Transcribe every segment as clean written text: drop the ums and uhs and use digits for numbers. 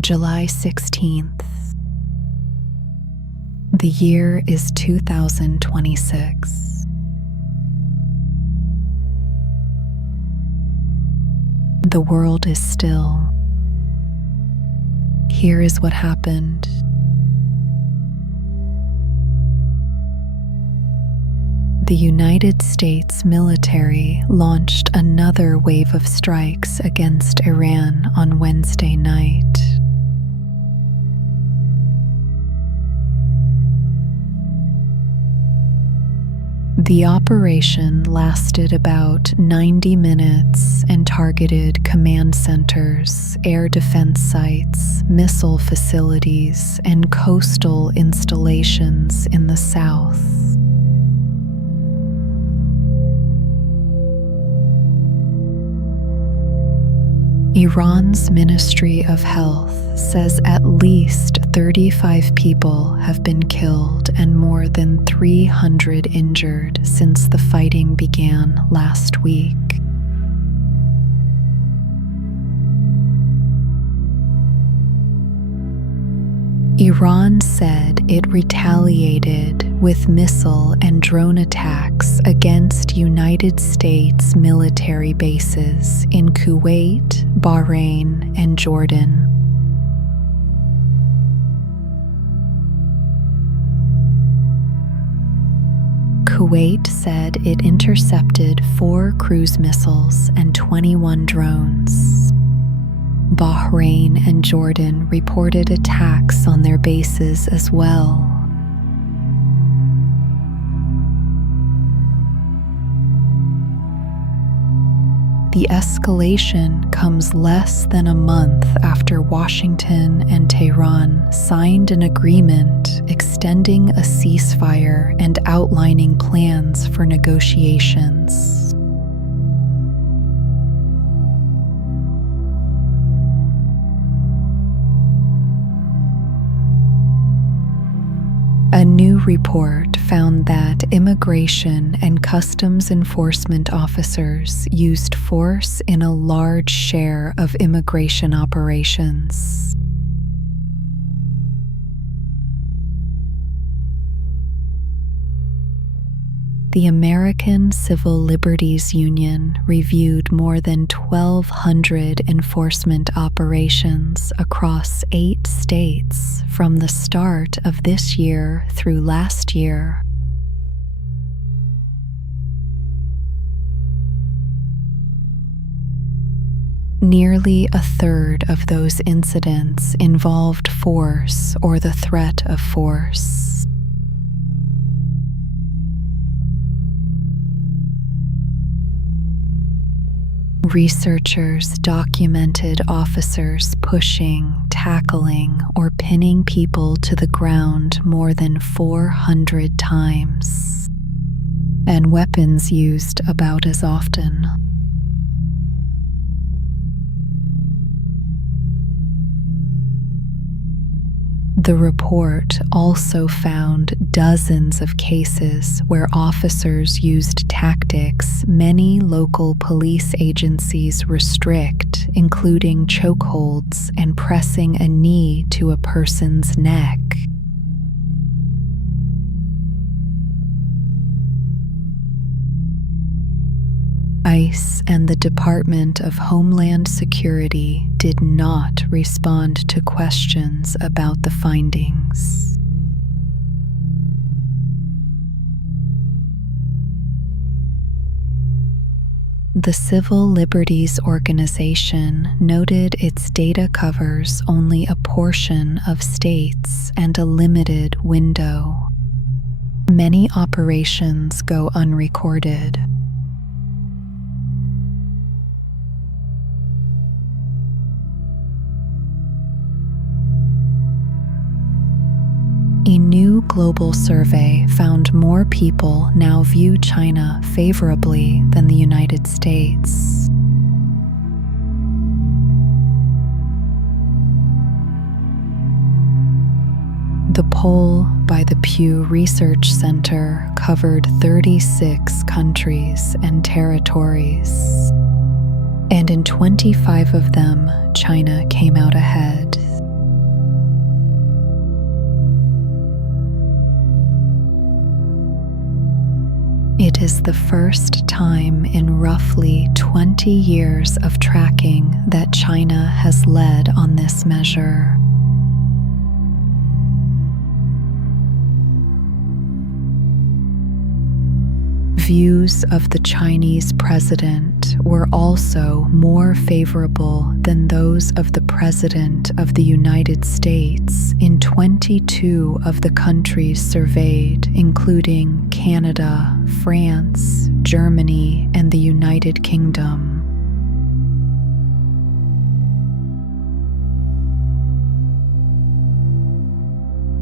July 16th. The year is 2026. The world is still. Here is what happened. The United States military launched another wave of strikes against Iran on Wednesday night. The operation lasted about 90 minutes and targeted command centers, air defense sites, missile facilities, and coastal installations in the south. Iran's Ministry of Health says at least 35 people have been killed and more than 300 injured since the fighting began last week. Iran said it retaliated with missile and drone attacks against United States military bases in Kuwait, Bahrain, and Jordan. Kuwait said it intercepted 4 cruise missiles and 21 drones. Bahrain and Jordan reported attacks on their bases as well. The escalation comes less than a month after Washington and Tehran signed an agreement extending a ceasefire and outlining plans for negotiations. A new report found that immigration and customs enforcement officers used force in a large share of immigration operations. The American Civil Liberties Union reviewed more than 1,200 enforcement operations across 8 states from the start of this year through last year. Nearly a third of those incidents involved force or the threat of force. Researchers documented officers pushing, tackling, or pinning people to the ground more than 400 times, and weapons used about as often. The report also found dozens of cases where officers used tactics many local police agencies restrict, including chokeholds and pressing a knee to a person's neck. ICE and the Department of Homeland Security did not respond to questions about the findings. The Civil Liberties Organization noted its data covers only a portion of states and a limited window. Many operations go unrecorded. A new global survey found more people now view China favorably than the United States. The poll by the Pew Research Center covered 36 countries and territories, and in 25 of them, China came out ahead. it is the first time in roughly 20 years of tracking that China has led on this measure. Views of the Chinese president were also more favorable than those of the President of the United States in 22 of the countries surveyed, including Canada, France, Germany, and the United Kingdom.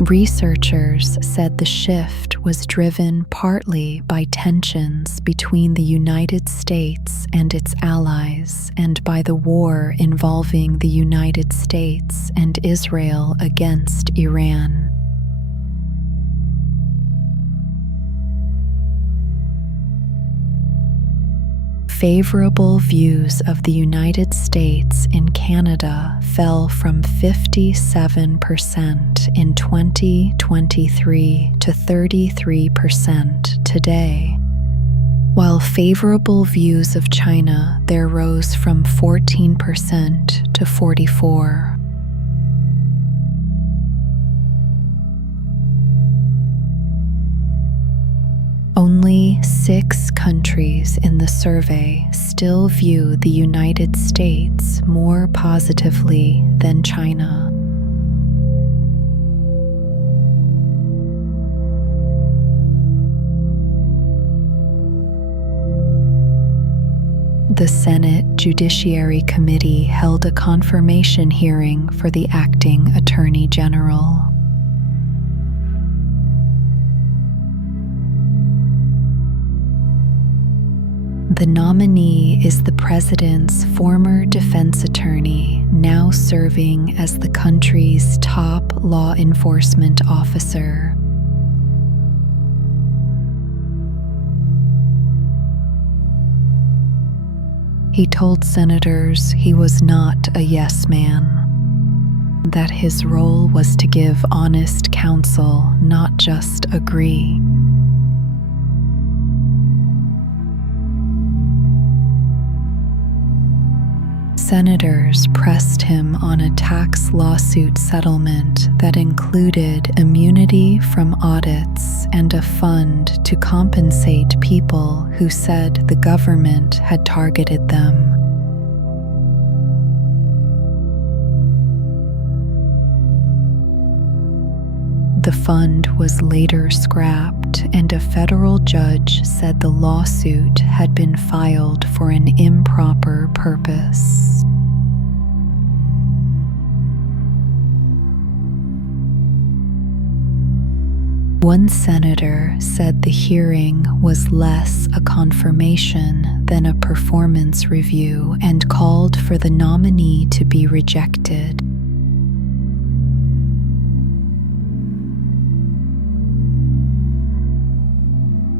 Researchers said the shift was driven partly by tensions between the United States and its allies and by the war involving the United States and Israel against Iran. Favorable views of the United States in Canada fell from 57% in 2023 to 33% today, while favorable views of China there rose from 14% to 44%. Only 6 countries in the survey still view the United States more positively than China. The Senate Judiciary Committee held a confirmation hearing for the acting Attorney General. The nominee is the president's former defense attorney, now serving as the country's top law enforcement officer. He told senators he was not a yes man, that his role was to give honest counsel, not just agree. Senators pressed him on a tax lawsuit settlement that included immunity from audits and a fund to compensate people who said the government had targeted them. The fund was later scrapped, and a federal judge said the lawsuit had been filed for an improper purpose. One senator said the hearing was less a confirmation than a performance review and called for the nominee to be rejected.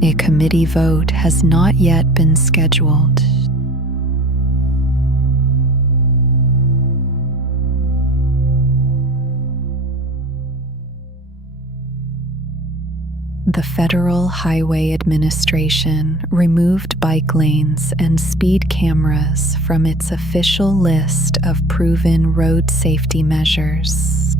A committee vote has not yet been scheduled. The Federal Highway Administration removed bike lanes and speed cameras from its official list of proven road safety measures.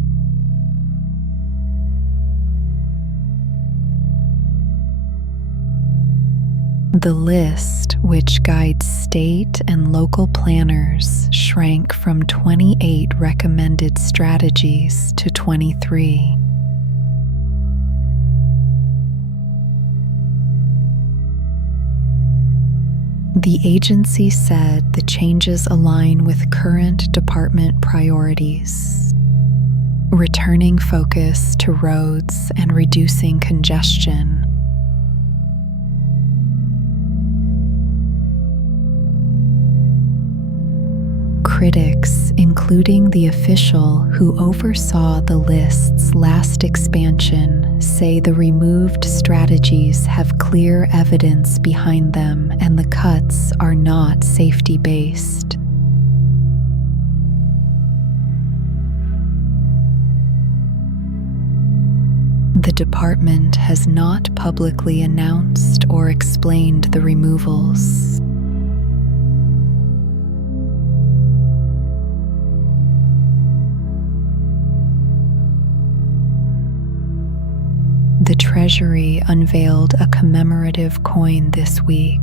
The list, which guides state and local planners, shrank from 28 recommended strategies to 23. The agency said the changes align with current department priorities, returning focus to roads and reducing congestion. Critics, including the official who oversaw the list's last expansion, say the removed strategies have clear evidence behind them and the cuts are not safety-based. The department has not publicly announced or explained the removals. The Treasury unveiled a commemorative coin this week.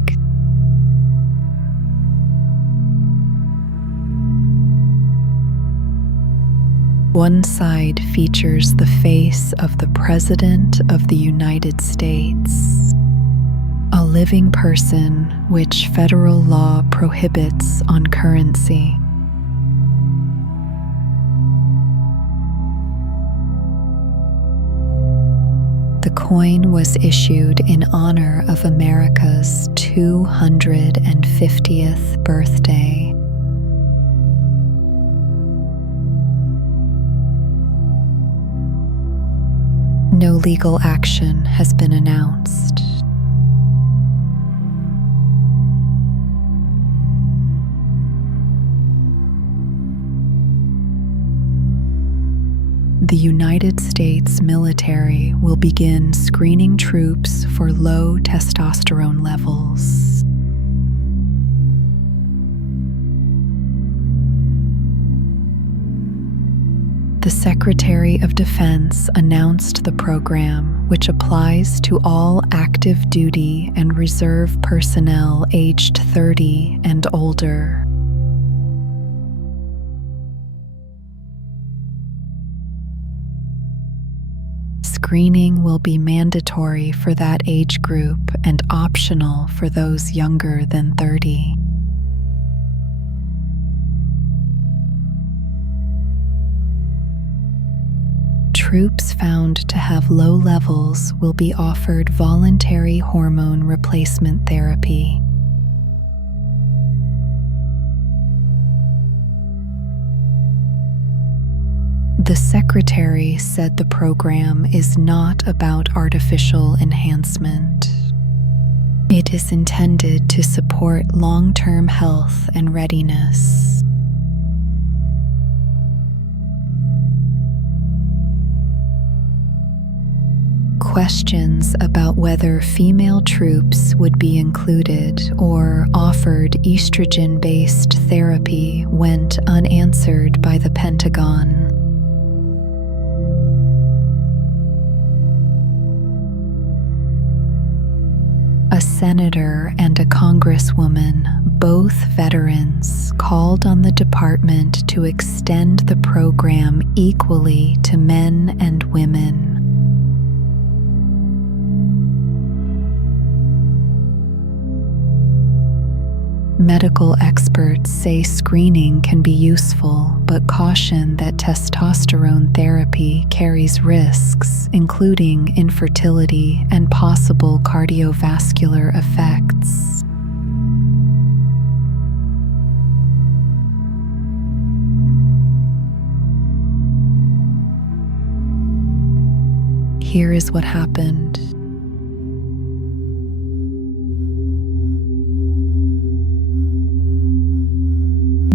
One side features the face of the President of the United States, a living person which federal law prohibits on currency. The coin was issued in honor of America's 250th birthday. No legal action has been announced. The United States military will begin screening troops for low testosterone levels. The Secretary of Defense announced the program, which applies to all active duty and reserve personnel aged 30 and older. Screening will be mandatory for that age group and optional for those younger than 30. Troops found to have low levels will be offered voluntary hormone replacement therapy. The Secretary said the program is not about artificial enhancement. It is intended to support long-term health and readiness. Questions about whether female troops would be included or offered estrogen-based therapy went unanswered by the Pentagon. A senator and a congresswoman, both veterans, called on the department to extend the program equally to men and women. Medical experts say screening can be useful, but caution that testosterone therapy carries risks, including infertility and possible cardiovascular effects. Here is what happened.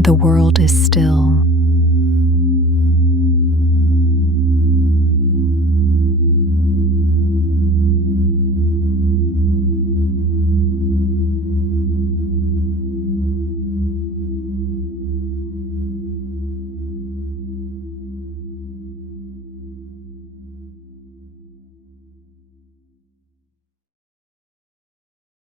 The world is still.